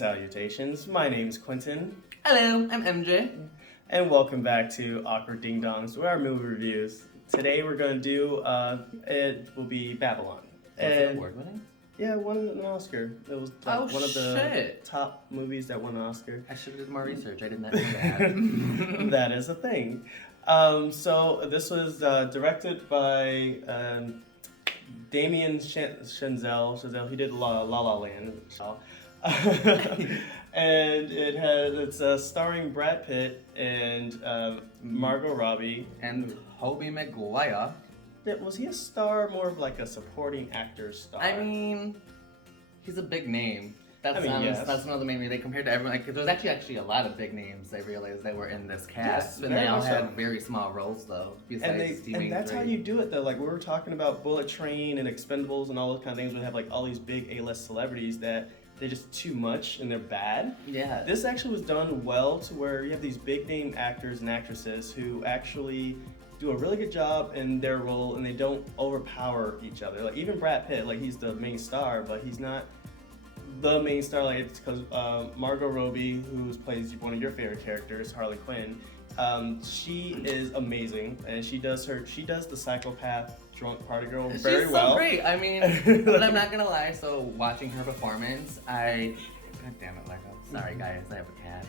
salutations. My name's Quinton. Hello, I'm MJ. And welcome back to Awkward Ding Dongs, where our movie reviews. Today we're going to do, it will be Babylon. Was it award winning? Yeah, it won an Oscar. It was one of the top movies that won an Oscar. I should have did more research. I did not know that. That is a thing. So this was directed by Damien Chazelle. He did La La Land. And it's starring Brad Pitt and Margot Robbie and Tobey Maguire. Was he a star, more of like a supporting actor star? I mean, he's a big name. That's yes. That's another main reason they compared to everyone. Like, there's actually a lot of big names. I realized that were in this cast, and they all had very small roles though. And that's how you do it though. Like we were talking about Bullet Train and Expendables and all those kind of things. We have like all these big A-list celebrities that they're just too much and they're bad. Yeah. This actually was done well to where you have these big name actors and actresses who actually do a really good job in their role and they don't overpower each other. Like even Brad Pitt, like he's the main star, but he's not the main star. Like it's because Margot Robbie, who plays one of your favorite characters, Harley Quinn, she is amazing and she does the psychopath drunk party girl very well. She's so great. I mean, but I'm not gonna lie. So watching her performance, God damn it, Lego. Sorry guys, I have a cat.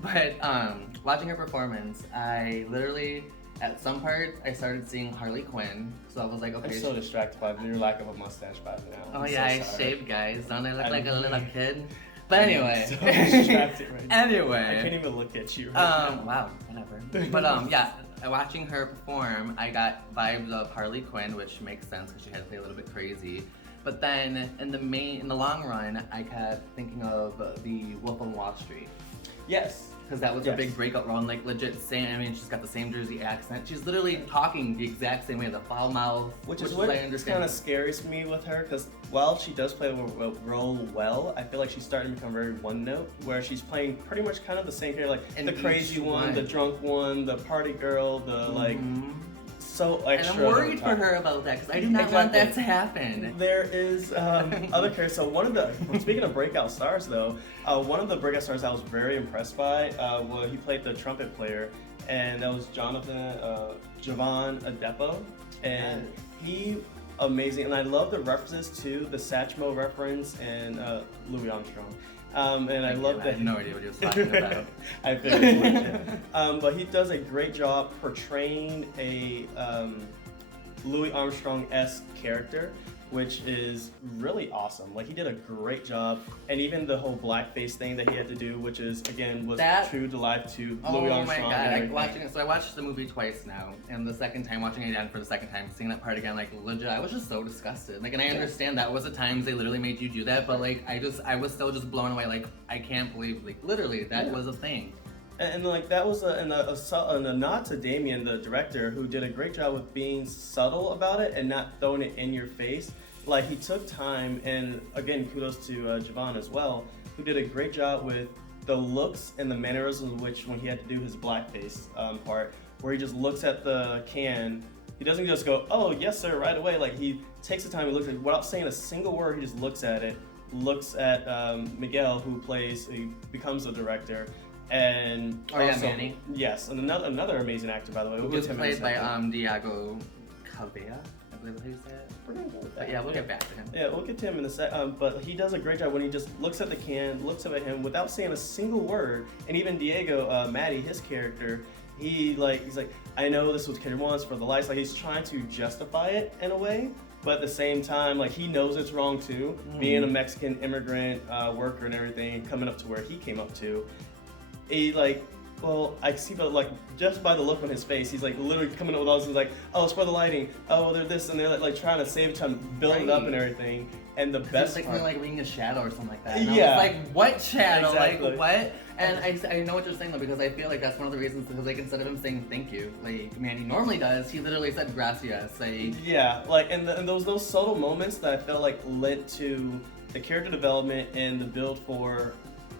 But watching her performance, I literally, at some part, I started seeing Harley Quinn. So I was like, okay. I'm so distracted by your lack of a mustache by now. I shaved, guys. Don't I look like a little kid? But anyway. So distracted right now. Anyway. I can't even look at you right now. Wow, whatever. But yeah, watching her perform, I got vibes of Harley Quinn, which makes sense because she had to play a little bit crazy. But then in the long run, I kept thinking of the Wolf on Wall Street. Yes. Because that was a big breakout role, and like legit saying, I mean, she's got the same Jersey accent. She's literally talking the exact same way, the foul mouth. Which is what kind of scares me with her, because while she does play the role well, I feel like she's starting to become very one note, where she's playing pretty much kind of the same character, like the crazy one, the drunk one, the party girl, the like, so extra. And I'm worried for her about that, because I do not want that to happen. There is other characters. So speaking of breakout stars though, one of the breakout stars I was very impressed by, he played the trumpet player, and that was Javon Adepo, and he amazing. And I love the references to the Satchmo reference and Louis Armstrong. And I love that. I have no idea what he was talking about. I figured. But he does a great job portraying a Louis Armstrong-esque character, which is really awesome. Like he did a great job, and even the whole blackface thing that he had to do, which is was true to life to Louis Armstrong. Oh my god! So I watched the movie twice now, and the second time watching it again for the second time, seeing that part again, like legit, I was just so disgusted. Like, and I understand that was the times they literally made you do that, but like I was still just blown away. Like I can't believe, like literally that was a thing. And like that was a nod to Damien, the director, who did a great job with being subtle about it and not throwing it in your face. Like he took time, and again, kudos to Javon as well, who did a great job with the looks and the mannerisms, which when he had to do his blackface part, where he just looks at the can. He doesn't just go, "Oh yes sir," right away. Like he takes the time, he looks at it without saying a single word. He just looks at it, looks at Miguel, he becomes a director. And Manny. Yes, and another amazing actor, by the way. Who was played by Diego Calvea, I believe how you say it. We're gonna go with that. But yeah, we'll get back to him. Yeah, we'll get to him in a sec. But he does a great job when he just looks at the can, looks up at him without saying a single word. And even Diego, Maddie, his character, he's like, I know this was what kid wants for the lights. Like he's trying to justify it in a way, but at the same time, like he knows it's wrong too. Being a Mexican immigrant worker and everything, coming up to where he came up to. I see, but like just by the look on his face, he's like literally coming up with all this. He's like, oh, it's for the lighting. Oh, they're this, and they're like trying to save time, build it up and everything. And the best part, like reading a shadow or something like that. And I was like, what shadow? Exactly. Like what? And I know what you're saying though, because I feel like that's one of the reasons, because like instead of him saying thank you, like Manny normally does, he literally said gracias. Like and those subtle moments that I felt like led to the character development and the build for.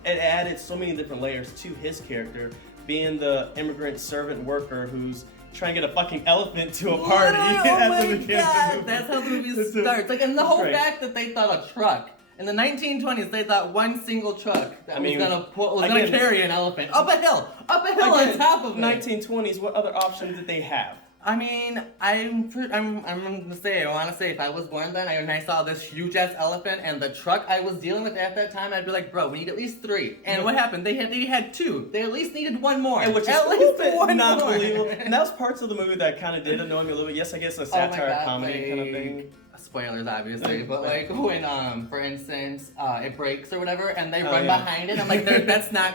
It added so many different layers to his character, being the immigrant servant worker who's trying to get a fucking elephant to a party. Oh my god, that's how the movie starts. Like, and the whole fact that they thought a truck In the 1920s, they thought one single truck that was gonna again, carry an elephant up a hill on top of it. 1920s. What other options did they have? I mean, I'm gonna say, I wanna say, if I was born then and I saw this huge ass elephant and the truck I was dealing with at that time, I'd be like, bro, we need at least 3. And what happened? They had 2. They at least needed 1 more. And which is at a least little bit not more. believable. And that was parts of the movie that kind of did annoy me a little bit. Yes, I guess a satire comedy kind of thing. Spoilers, obviously, but like when, for instance, it breaks or whatever, and they run behind it, I'm like, that's not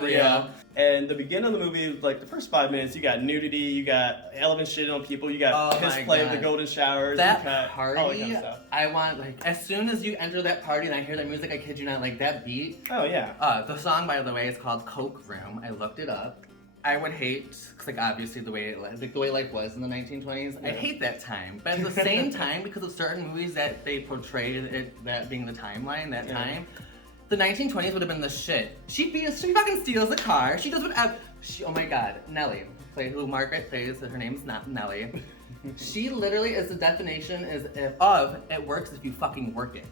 real. Yeah. And the beginning of the movie, like the first 5 minutes, you got nudity, you got elephants shitting on people, you got piss play of the golden showers. That you got party, all that kind of stuff. I want, like, as soon as you enter that party and I hear that music, I kid you not, like that beat. Oh yeah. The song, by the way, is called Coke Room. I looked it up. I would hate, cause like obviously the way life was in the 1920s, I hate that time. But at the same time, because of certain movies that they portrayed it, that being the timeline, time, the 1920s would have been the shit. She fucking steals a car. She does whatever. Oh my god, Nellie, who Margaret plays. Her name's not Nellie. She literally is the definition of it works if you fucking work it.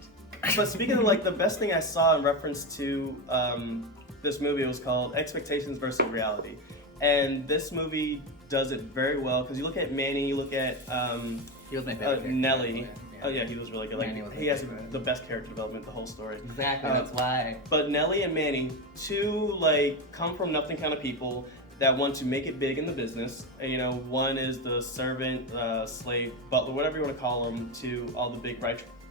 But speaking of like the best thing I saw in reference to this movie was called Expectations versus Reality. And this movie does it very well because you look at Manny, you look at he was my favorite Nellie. Yeah. Oh yeah, he was really good. Like he has the best character development the whole story. Exactly, that's why. But Nellie and Manny, 2 like come from nothing kind of people that want to make it big in the business. And, you know, one is the servant, slave, butler, whatever you want to call them, to all the big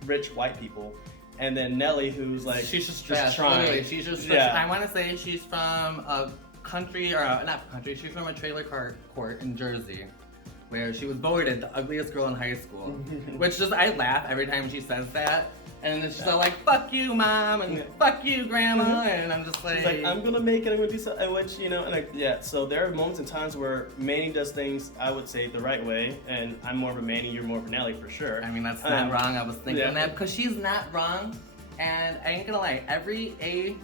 rich white people. And then Nellie, who's like she's just trying. Literally, she's just. I want to say she's from a country, or not country. She's from a trailer court in Jersey, where she was voted the ugliest girl in high school. Which just I laugh every time she says that. And then she's all like, "Fuck you, mom," and "Fuck you, grandma," and I'm just like, she's like, "I'm gonna make it. I'm gonna do something." Which, you know, and so there are moments and times where Manny does things, I would say, the right way, and I'm more of a Manny, you're more of a Nelly for sure. I mean, that's not wrong. I was thinking that because she's not wrong, and I ain't gonna lie, every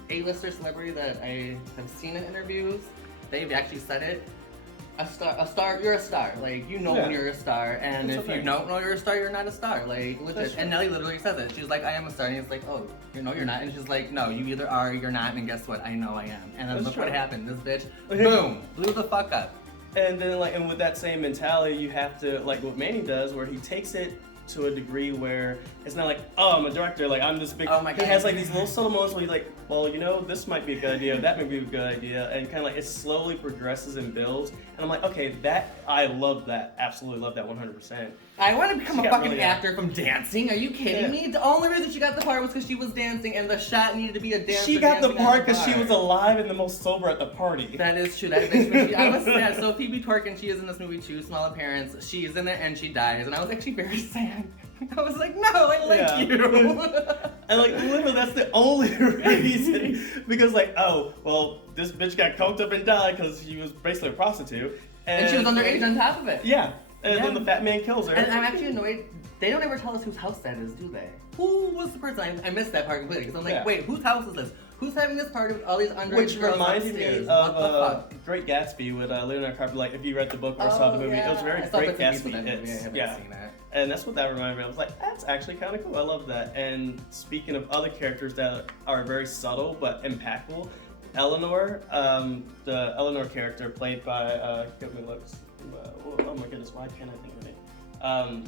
A-lister celebrity that I have seen in interviews, they've actually said it. A star, you're a star. Like, you know when you're a star, and if you don't know you're a star, you're not a star. Like, legit. And Nelly literally says it. She's like, "I am a star," and he's like, "Oh, you know you're not." And she's like, "No, you either are or you're not." And guess what? I know I am. And then look what happened. This bitch, boom, blew the fuck up. And then and with that same mentality, you have to like what Manny does, where he takes it to a degree where it's not like, "Oh, I'm a director, like I'm this big." Oh my God. He has like these little subtle moments where he's like, "Well, you know, this might be a good idea, that might be a good idea," and kind of like it slowly progresses and builds. And I'm like, okay, I love that, absolutely love that 100%. I want to become a fucking actor from dancing. Are you kidding me? The only reason she got the part was because she was dancing, and the shot needed to be a dancer. She got the part because she was alive and the most sober at the party. That is true. That makes I was sad. So Phoebe Torkin, she is in this movie too, Small Appearance. She's in it and she dies, and I was actually very sad. I was like, no, I like you. And like literally that's the only reason. Because like, oh, well, this bitch got coked up and died because she was basically a prostitute. And she was underage on top of it. Yeah. And then the fat man kills her. And I'm actually annoyed. They don't ever tell us whose house that is, do they? Who was the person? I missed that part completely because I'm like, wait, whose house is this? Who's having this party with all these underage Which girls reminds upstairs? me of Great Gatsby with Leonardo DiCaprio. Like, if you read the book or saw the movie, it was very Great Gatsby. I haven't seen that. And that's what that reminded me of. I was like, that's actually kind of cool. I love that. And speaking of other characters that are very subtle but impactful, Eleanor, the Eleanor character played by, give me looks. Oh my goodness, why can't I think of her name?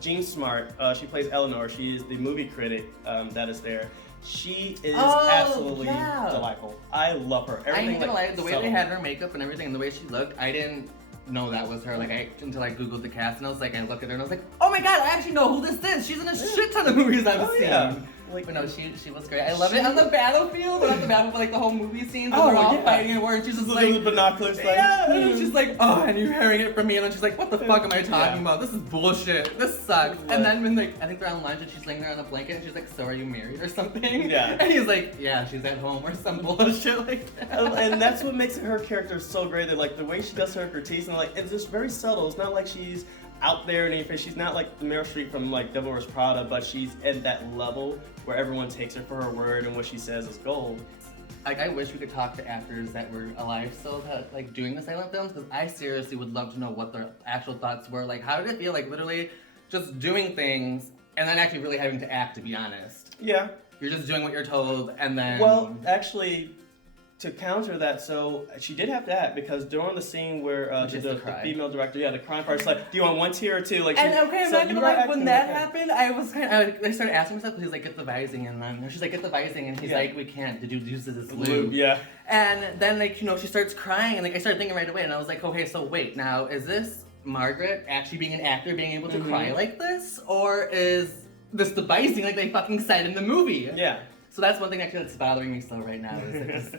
Jean Smart, she plays Eleanor. She is the movie critic that is there. She is absolutely delightful. I love her. I ain't gonna lie, the way they had her makeup and everything, and the way she looked, I didn't know that was her. Like until I googled the cast, and I was like, I looked at her and I was like, oh my god, I actually know who this is. She's in a shit ton of movies I've seen. Yeah. Like, but no, she was great. I love it on the battlefield. Not the battlefield, like the whole movie scenes where they're all fighting in war, and she's just like, the binoculars, like, and she's like, oh, and you're hearing it from me, and then she's like, what the fuck am I talking about? This is bullshit. This sucks. And then when I think they're on lunch, and she's laying there on a blanket, and she's like, so are you married or something? Yeah. And he's like, yeah, she's at home or some bullshit like that. And that's what makes her character so great. That like the way she does her critiques, and like it's just very subtle. It's not like she's out there in anything. She's not like the Meryl Streep from like Devil Wears Prada, but she's at that level where everyone takes her for her word and what she says is gold. Like, I wish we could talk to actors that were alive still that like doing the silent films, because I seriously would love to know what their actual thoughts were. Like, how did it feel like literally just doing things and then actually really having to act, to be honest. Yeah. You're just doing what you're told, and then... Well, actually, to counter that, so she did have to act, because during the scene where the female director, the crying part, she's like, do you want one tear or two? Like, and okay, I'm not gonna lie, when that happened, I started asking myself, he's like, get the Vising, and then she's like, get the Vising, and he's like, we can't, did you use this as lube? Yeah. And then, like, you know, she starts crying, and like, I started thinking right away, and I was like, okay, so wait, now, is this Margaret actually being an actor, being able to cry like this? Or is this the Vising like they fucking said in the movie? Yeah. So that's one thing actually that's bothering me still right now, is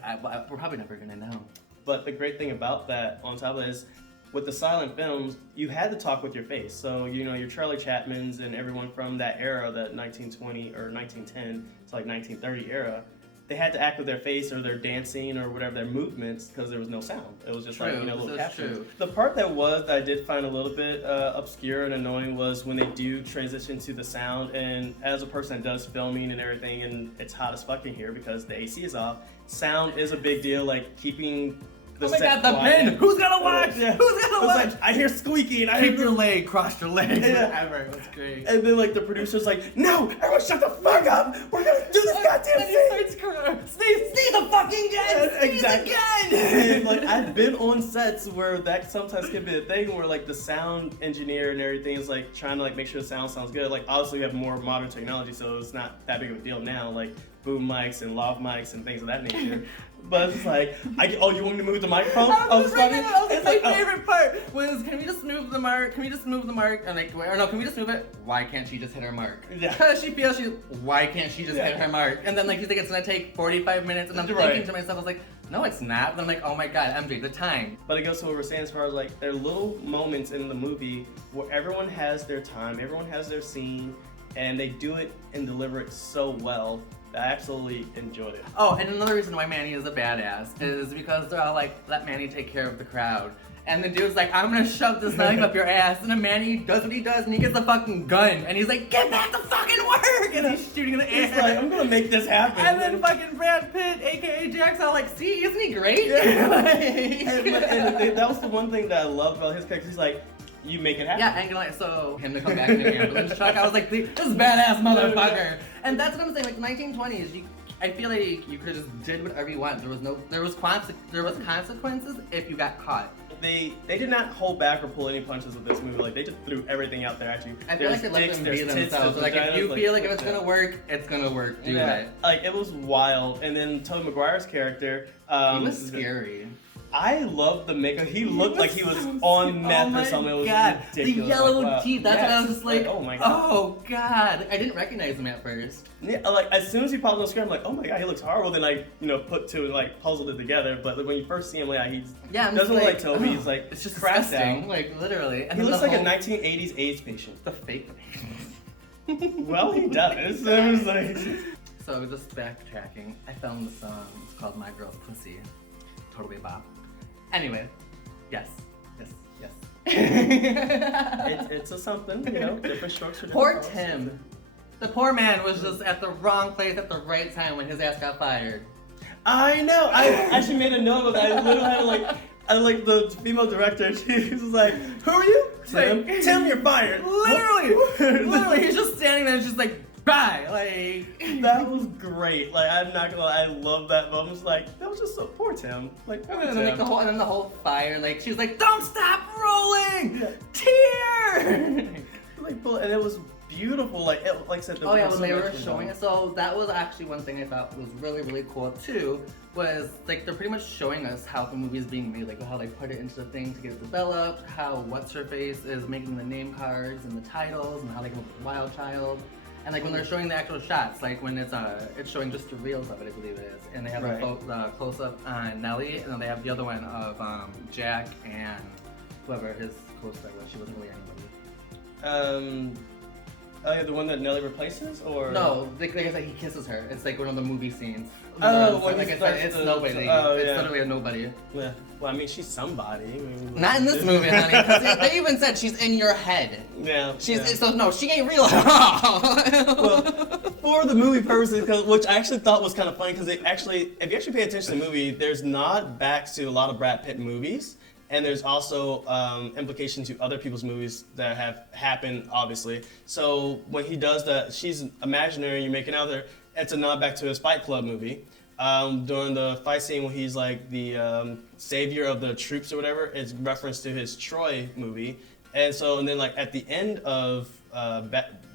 we're probably never gonna know. But the great thing about that, on top of it, is with the silent films, you had to talk with your face. So, you know, your Charlie Chapmans and everyone from that era, that 1920 or 1910 to like 1930 era, they had to act with their face or their dancing or whatever, their movements, because there was no sound. It was just like, you know, little captions. The part that I did find a little bit obscure and annoying was when they do transition to the sound, and as a person that does filming and everything, and it's hot as fuck in here because the AC is off, sound is a big deal, like keeping the set the quiet. pin! Who's gonna watch? Yeah. Who's gonna watch? Like, I hear squeaking. Keep your leg, cross your legs, whatever. It was great. And then like the producer's like, no, everyone shut the fuck up. We're gonna do this goddamn thing. Sneeze the fucking again. Sneeze again. And like I've been on sets where that sometimes can be a thing where like the sound engineer and everything is like trying to like make sure the sound sounds good. Like obviously we have more modern technology, so it's not that big of a deal now. Like boom mics and lav mics and things of that nature. But it's like, you want me to move the microphone? My favorite part was, can we just move the mark? Can we just move the mark? And like, or no, can we just move it? Why can't she just hit her mark? Yeah. Because she feels why can't she just hit her mark? And then like, he's like, it's gonna take 45 minutes. And I'm thinking to myself, I was like, no, it's not. And I'm like, oh my God, MJ, the time. But it goes to what we're saying as far as like, there are little moments in the movie where everyone has their time, everyone has their scene, and they do it and deliver it so well. I absolutely enjoyed it. Oh, and another reason why Manny is a badass is because they're all like, let Manny take care of the crowd. And the dude's like, I'm gonna shove this knife up your ass. And then Manny does what he does, and he gets the fucking gun. And he's like, get back to fucking work! And he's shooting in the air. He's like, I'm gonna make this happen. And then fucking Brad Pitt, aka Jack's all like, see, isn't he great? Yeah. and that was the one thing that I loved about his character. He's like, you make it happen. Yeah, and like, so him to come back in the ambulance truck, I was like, this badass motherfucker. And that's what I'm saying, like 1920s, I feel like you could have just did whatever you want. There was consequences if you got caught. They did not hold back or pull any punches with this movie. Like they just threw everything out there at you. I feel like they let them be themselves. Like if you feel like if it's gonna work, it's gonna work. Do it. Like it was wild. And then Tobey Maguire's character, he was scary. I loved the makeup. He looked like he was on meth or something. It was ridiculous. The yellow teeth. That's what I was just like, oh my God. Oh God. I didn't recognize him at first. Yeah, like as soon as he popped on the screen, I'm like, oh my God, he looks horrible. Then I, put two and like puzzled it together. But when you first see him, he doesn't look like Toby. He's like, it's just cracked out. Like literally. And he looks like a 1980s AIDS patient. The fake. Well, he does. It was like. So just backtracking, I found the song. It's called "My Girl's Pussy." Totally a bop. Anyway, yes. It's a something, different strokes for different Poor folks. Tim. The poor man was just at the wrong place at the right time when his ass got fired. I know. I actually made a note of that. I literally had the female director. She was like, "Who are you?" Tim. Tim, you're fired. Literally, he's just standing there, just like, bye. Like that was great. Like I'm not gonna lie, I love that moment. Like that was just so poor Tim. Like poor and Tim. then the whole fire. Like she was like, "Don't stop rolling, Yeah. tear." And it was beautiful. Like I said. Oh yeah, when they were showing it. So that was actually one thing I thought was really, really cool too. Was like they're pretty much showing us how the movie is being made, like how they put it into the thing to get it developed, how what's her face is making the name cards and the titles, and how they come up with Wild Child. And like when they're showing the actual shots, like when it's showing just the reels of it, I believe it is, and they have the close up on Nelly, and then they have the other one of Jack and whoever his co-star was. She wasn't really anybody. Oh yeah, the one that Nelly replaces, or no? Like I said, he kisses her. It's like one of the movie scenes. Oh, like I said, it's nobody. It's literally a nobody. Yeah. Well, I mean, she's somebody. Not in this movie, honey. Because they even said she's in your head. Yeah. So no, she ain't real at all. Well, for the movie purposes, which I actually thought was kind of funny, because if you actually pay attention to the movie, there's nod backs to a lot of Brad Pitt movies. and there's also implication to other people's movies that have happened, obviously. So when he does that, she's imaginary, you're making out there, it's a nod back to his Fight Club movie. During the fight scene when he's like the savior of the troops or whatever, it's reference to his Troy movie. And then like at the end of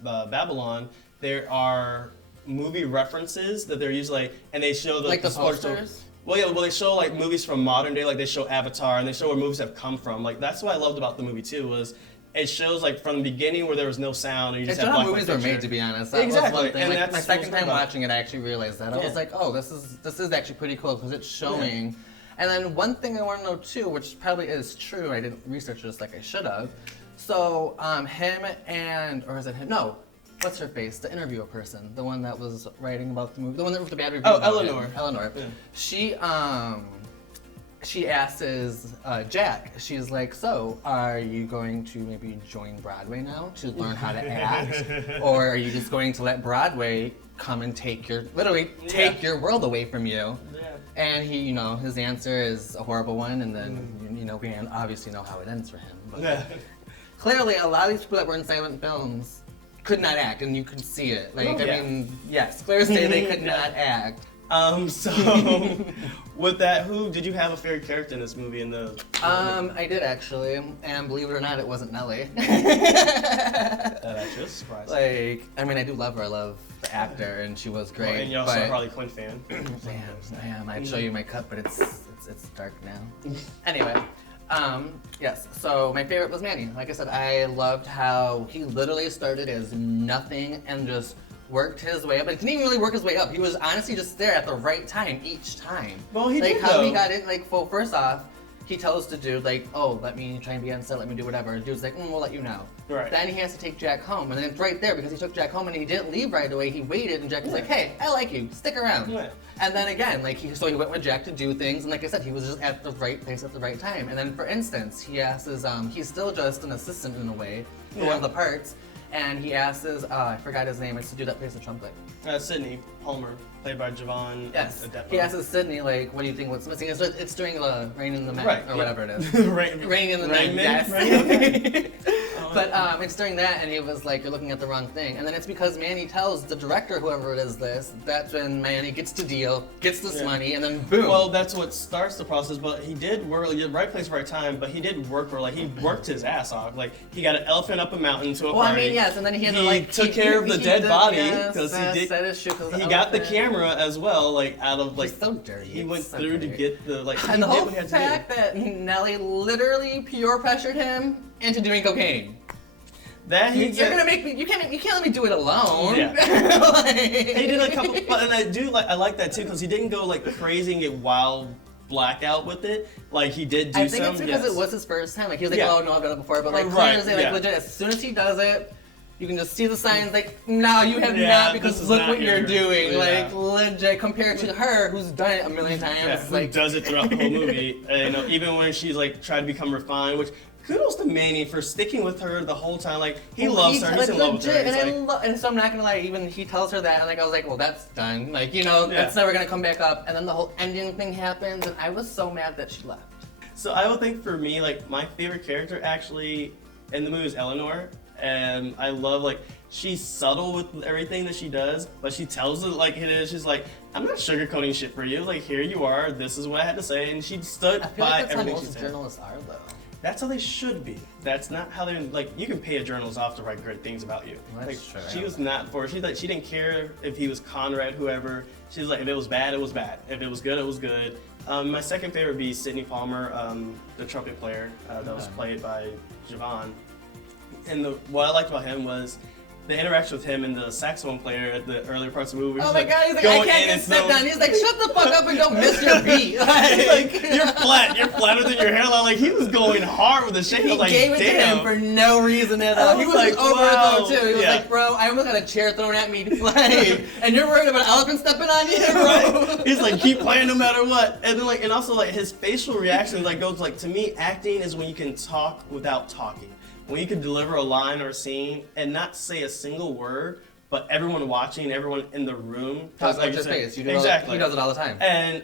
Babylon, there are movie references that they're using, like, and they show the posters. They show like movies from modern day, like they show Avatar, and they show where movies have come from. Like that's what I loved about the movie too, was it shows like from the beginning where there was no sound and you just had black and white movies were made, to be honest. That exactly. was one thing. And like, that's my second time watching it, I actually realized that. I was like, oh, this is actually pretty cool because it's showing. Yeah. And then one thing I want to know too, which probably is true, I didn't research this like I should have. So what's her face? The interviewer person, the one that was writing about the movie, the one that wrote the bad review. Oh, Eleanor. Eleanor. Yeah. She asks Jack, she's like, so are you going to maybe join Broadway now to learn how to act? Or are you just going to let Broadway come and take your world away from you? Yeah. And he, his answer is a horrible one, and then, we obviously know how it ends for him. But clearly, a lot of these people that were in silent films could not act, and you could see it. Yes, clear as day, they could not act. So with that, who did you have a favorite character in this movie? I did actually, and believe it or not, it wasn't Nellie. That actually was surprising. I do love her. I love the actor, and she was great. And you're also a Harley Quinn fan. I am. I'd show you my cup, but it's dark now. Anyway. Yes, so my favorite was Manny. Like I said, I loved how he literally started as nothing and just worked his way up. But he didn't even really work his way up. He was honestly just there at the right time each time. Well, he did, how he got in, first off, he tells the dude, let me try and be on set, let me do whatever. The dude's like, we'll let you know. Right. Then he has to take Jack home, and then it's right there because he took Jack home and he didn't leave right away. He waited, and Jack was like, hey, I like you, stick around. Yeah. And then again, so he went with Jack to do things, and like I said, he was just at the right place at the right time. And then, for instance, he asks, he's still just an assistant in a way for one of the parts, and he asks, I forgot his name, it's the dude that plays the trumpet. Sidney Palmer, played by Javon. Yes. He asks Sidney, what do you think what's missing? It's during the Rain in the Man, or whatever it is. Rain in the Man, yes. Okay. But it's during that, and he was like, you're looking at the wrong thing. And then it's because Manny tells the director, whoever it is that's when Manny gets the deal, gets this money, and then boom. Well, that's what starts the process, but he did work, right place, right time, but he did work he worked his ass off. He got an elephant up a mountain to a party. Yes, and then he had to, took care of the dead body, because he got the camera as well, out of, He's so dirty. He went through to get the, and the whole fact that Nelly literally pure pressured him into doing cocaine. You're gonna make me. You can't let me do it alone. Yeah. He did a couple, and I like that too because he didn't go crazy and get wild blackout with it. He did do. I think it's because it was his first time. He was oh no, I've done it before. But legit, as soon as he does it, you can just see the signs. No, you have not, because look what you're doing. Yeah. Legit, compared to her, who's done it a million times. Yeah, who does it throughout the whole movie. Even when she's trying to become refined, which. Kudos to Manny for sticking with her the whole time. He loves her. He's in love with her. And so I'm not gonna lie. Even he tells her that, and I was like, well, that's done. That's never gonna come back up. And then the whole ending thing happens, and I was so mad that she left. So I would think for me, my favorite character actually in the movie is Eleanor, and I love she's subtle with everything that she does, but she tells it like it is. She's like, I'm not sugarcoating shit for you. Here you are. This is what I had to say, and she stood by everything she said. That's how most journalists are, though. That's how they should be. That's not how they're you can pay a journalist off to write great things about you. That's true. She was not for. She didn't care if he was Conrad, whoever. She's if it was bad, it was bad. If it was good, it was good. My second favorite would be Sidney Palmer, the trumpet player that was played by Javon. And what I liked about him was the interaction with him and the saxophone player at the earlier parts of the movie. Oh my god, he's I can't get stepped on. He's shut the fuck up and don't miss your beat. You're flat. You're flatter than your hairline. He was going hard with the shake. He gave it to him for no reason at all. He was over it though too. He was bro, I almost got a chair thrown at me. And you're worried about an elephant stepping on you? Right. He's keep playing no matter what. And then and also his facial reactions goes to me, acting is when you can talk without talking. When you could deliver a line or a scene and not say a single word, but everyone watching, everyone in the room. Talk like his face. Exactly. He does it all the time. And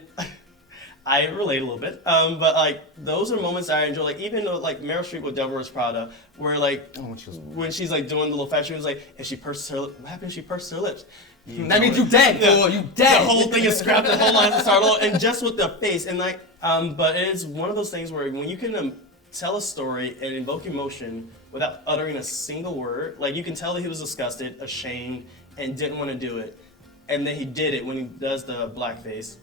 I relate a little bit. But like those are moments I enjoy. Like even though like Meryl Streep with Devil Wears Prada, where like when she's like doing the little fashion, she was like, if she purses her, what happened if she purses her lips? That means you dead, fool. You dead. The whole thing is scrapped. The whole line is start all, and just with the face and like, but it is one of those things where when you can tell a story and invoke emotion without uttering a single word, like you can tell that he was disgusted, ashamed, and didn't want to do it, and then he did it when he does the blackface.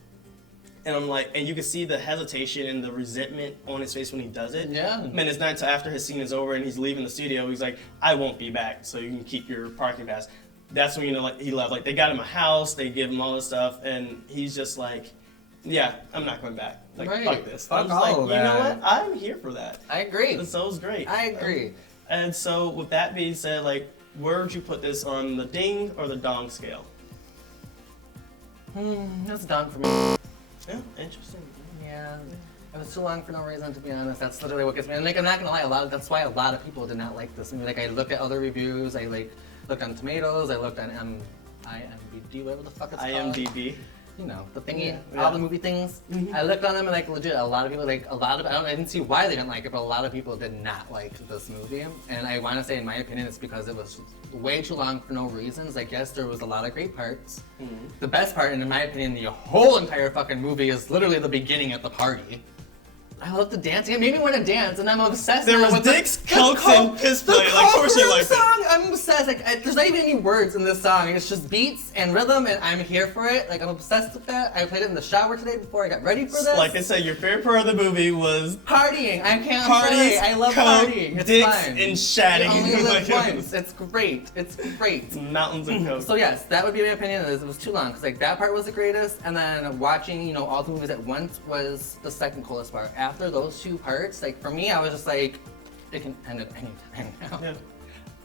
And I'm like, and you can see the hesitation and the resentment on his face when he does it. Yeah. And it's not until after his scene is over and he's leaving the studio, he's like, I won't be back, so you can keep your parking pass. That's when you know, like, he left. Like, they got him a house, they give him all this stuff, and he's just like, yeah, I'm not going back. Like, right. fuck this. Fuck I'm just all like, of you know that. what? I'm here for that. I agree. And so it was great. I agree. And so, with that being said, like, where would you put this on the ding or the dong scale? That's done for me. Yeah, interesting. Yeah. It was too long for no reason, to be honest. That's literally what gets me. And like, I'm not gonna lie, that's why a lot of people did not like this movie. Like, I looked at other reviews. I like looked on Tomatoes. I looked on IMDb, whatever the fuck it's called. IMDb. You know, the thingy, Yeah. all the movie things. I looked on them and like legit, a lot of people I didn't see why they didn't like it, but a lot of people did not like this movie. And I want to say, in my opinion, it's because it was way too long for no reasons. Like, yes, there was a lot of great parts. The best part, and in my opinion, the whole entire fucking movie is literally the beginning at the party. I love the dancing. It made me want to dance, and I'm obsessed. There now was with dicks, cokes, and piss play. Like, of course you liked it. Song, I'm obsessed. Like, there's not even any words in this song. It's just beats and rhythm, and I'm here for it. Like, I'm obsessed with that. I played it in the shower today before I got ready for this. Like I said, your favorite part of the movie was partying. I can't parties, play. I love coke, partying. It's dicks, fun. and shatting. You only live Like, once. It's great. It's great. Mountains of coke. So yes, that would be my opinion. It was too long because like that part was the greatest, and then watching all the movies at once was the second coolest part. After those two parts, like for me, I was just like, it can end at any time now. Yeah.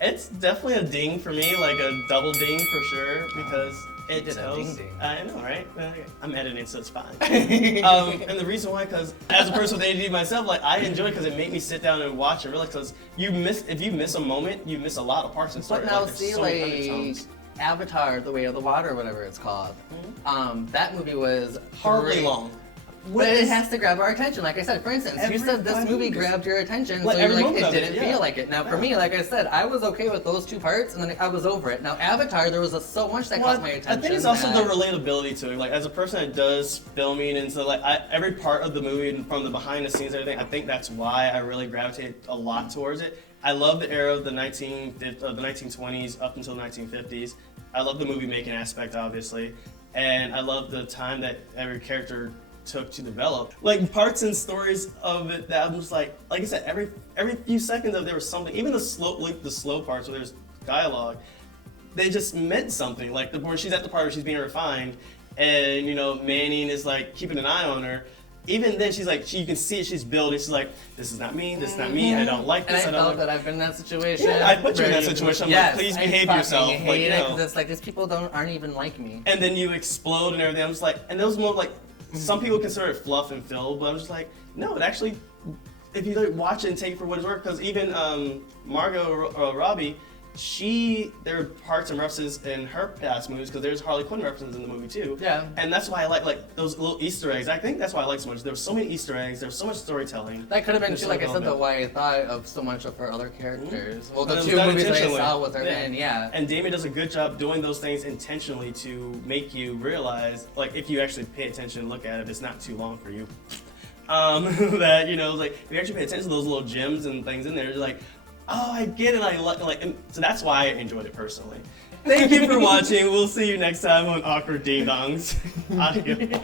It's definitely a ding for me, like a double ding for sure, because it did a tells. ding ding. I know, right? I'm editing, so it's fine. And the reason why, because as a person with ADD myself, like I enjoy it because it made me sit down and watch and realize, because if you miss a moment, you miss a lot of parts in the story. But now there's see, so many undertones. Avatar: The Way of the Water, or whatever it's called. That movie was Horribly great. long. But it has to grab our attention. Like I said, for instance, you said this movie grabbed your attention, Like, so you're every like, moment it of it, didn't yeah. feel like it. Now, for me, like I said, I was okay with those two parts, and then I was over it. Now, Avatar, there was so much that caught my attention. I think it's also that- the relatability to it. Like, as a person that does filming, and so like every part of the movie, and from the behind the scenes, and everything, I think that's why I really gravitate a lot towards it. I love the era of the 1920s up until the 1950s. I love the movie making aspect, obviously, and I love the time that every character took to develop. Like parts and stories of it that I'm just like I said, every few seconds of there was something. Even the slow parts where there's dialogue, they just meant something. Like when she's at the part where she's being refined, and Manning is like keeping an eye on her. Even then, she's like, you can see it, she's building. She's like, this is not me, this is not me, I don't like this. And I felt that I've been in that situation. Yeah, I put you in that situation. I'm like, please behave yourself. I hate it because it's like, these people aren't even like me. And then you explode and everything. I'm just like, and those more like, some people consider it fluff and fill, but I'm just like, no, it actually, if you like watch it and take it for what it's worth, because even Margot Robbie, there are parts and references in her past movies, because there's Harley Quinn references in the movie too. Yeah. And that's why I like those little Easter eggs. I think that's why I like so much. There were so many Easter eggs. There was so much storytelling. That could have been There's too, so like I much said, the element. why I thought of so much of her other characters. Well, the And it was two done movies that I intentionally. saw with her in, yeah. And Damien does a good job doing those things intentionally to make you realize, like, if you actually pay attention and look at it, it's not too long for you. That, like, if you actually pay attention to those little gems and things in there, you're like, oh, I get it, and so that's why I enjoyed it personally. Thank you for watching. We'll see you next time on Awkward Ding Dongs. Adios.